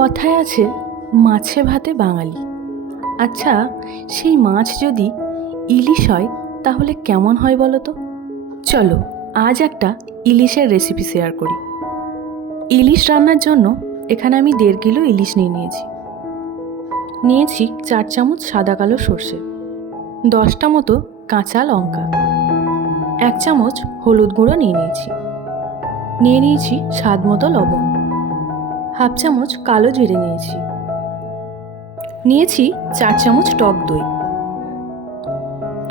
কথায় আছে মাছে ভাতে বাঙালি। আচ্ছা, সেই মাছ যদি ইলিশ হয় তাহলে কেমন হয় বলো তো? চলো আজ একটা ইলিশের রেসিপি শেয়ার করি। ইলিশ রান্নার জন্য এখানে আমি 1.5 কিলো ইলিশ নিয়েছি 4 চামচ সাদা কালো সর্ষে, 10টা মতো কাঁচা লঙ্কা, 1 চামচ হলুদ গুঁড়ো নিয়েছি স্বাদ মতো লবণ, হাফ চামচ কালো জিরে নিয়েছি 4 চামচ টক দই,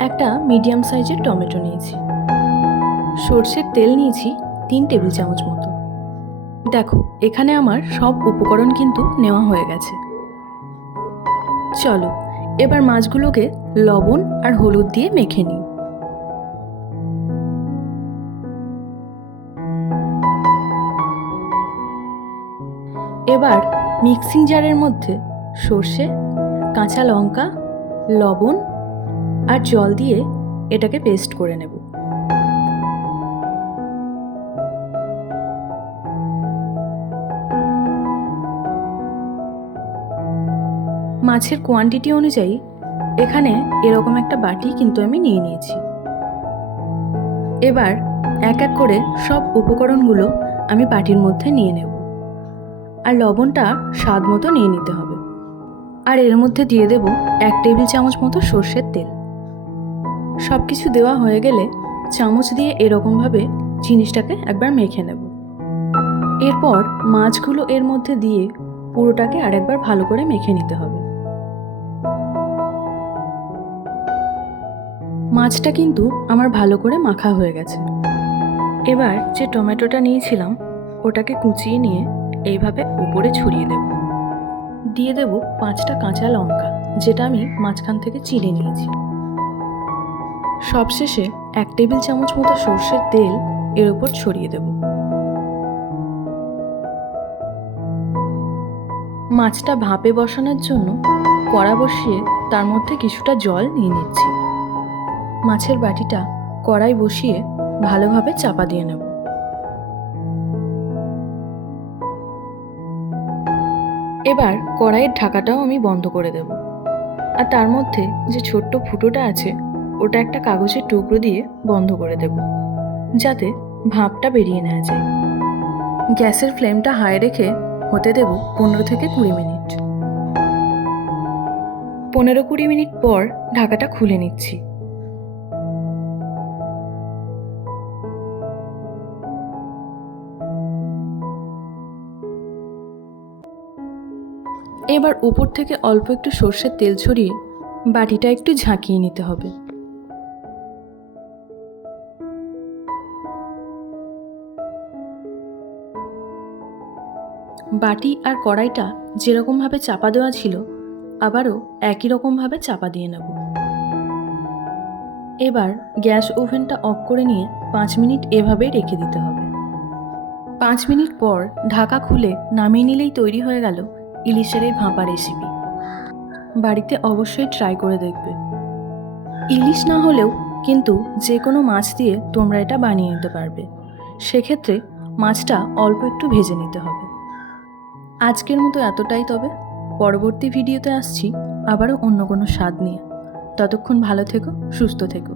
একটা মিডিয়াম সাইজের টমেটো নিয়েছি, সর্ষের তেল নিয়েছি 3 টেবিল চামচ মতো। দেখো এখানে আমার সব উপকরণ কিন্তু নেওয়া হয়ে গেছে। চলো এবার মাছগুলোকে লবণ আর হলুদ দিয়ে মেখে নিই। এবার মিক্সিং জারের মধ্যে সর্ষে, কাঁচা লঙ্কা, লবণ আর জল দিয়ে এটাকে পেস্ট করে নেব। মাছের কোয়ান্টিটি অনুযায়ী এখানে এরকম একটা বাটি কিন্তু আমি নিয়েছি। এবার এক এক করে সব উপকরণগুলো আমি বাটির মধ্যে নিয়ে নেব, আর লবণটা স্বাদ মতো নিয়ে নিতে হবে। আর এর মধ্যে দিয়ে দেব 1 টেবিল চামচ মতো সর্ষের তেল। সব কিছু দেওয়া হয়ে গেলে চামচ দিয়ে এরকমভাবে জিনিসটাকে একবার মেখে নেব। এরপর মাছগুলো এর মধ্যে দিয়ে পুরোটাকে আরেকবার ভালো করে মেখে নিতে হবে। মাছটা কিন্তু আমার ভালো করে মাখা হয়ে গেছে। এবার যে টমেটোটা নিয়েছিলাম ওটাকে কুচিয়ে নিয়ে এইভাবে উপরে ছড়িয়ে দেব। দিয়ে দেব 5টা কাঁচা লঙ্কা, যেটা আমি মাঝখান থেকে চিড়ে নিয়েছি। সবশেষে 1 টেবিল চামচ মতো সর্ষের তেল এর উপর ছড়িয়ে দেব। মাছটা ভাপে বসানোর জন্য কড়া বসিয়ে তার মধ্যে কিছুটা জল নিয়ে নিচ্ছি। মাছের বাটিটা কড়াই বসিয়ে ভালোভাবে চাপা দিয়ে নেব। এবার কড়াইয়ের ঢাকাটাও আমি বন্ধ করে দেব, আর তার মধ্যে যে ছোট্ট ফুটোটা আছে ওটা একটা কাগজের টুকরো দিয়ে বন্ধ করে দেব, যাতে ভাপটা বেরিয়ে নেওয়া যায়। গ্যাসের ফ্লেমটা হাই রেখে হতে দেব 15 থেকে 20 মিনিট। 15-20 মিনিট পর ঢাকাটা খুলে নিচ্ছি। এবার উপর থেকে অল্প একটু সর্ষের তেল ছড়িয়ে বাটিটা একটু ঝাঁকিয়ে নিতে হবে। বাটি আর কড়াইটা যেরকমভাবে চাপা দেওয়া ছিল আবারও একই রকমভাবে চাপা দিয়ে নেব। এবার গ্যাস ওভেনটা অফ করে নিয়ে 5 মিনিট এভাবেই রেখে দিতে হবে। 5 মিনিট পর ঢাকা খুলে নামিয়ে নিলেই তৈরি হয়ে গেল ইলিশের এই ভাপা রেসিপি। বাড়িতে অবশ্যই ট্রাই করে দেখবে। ইলিশ না হলেও কিন্তু যে কোনো মাছ দিয়ে তোমরা এটা বানিয়ে নিতে পারবে। সেক্ষেত্রে মাছটা অল্প একটু ভেজে নিতে হবে। আজকের মতো এতটাই। তবে পরবর্তী ভিডিওতে আসছি আবারও অন্য কোনো স্বাদ নিয়ে। ততক্ষণ ভালো থেকো, সুস্থ থেকো।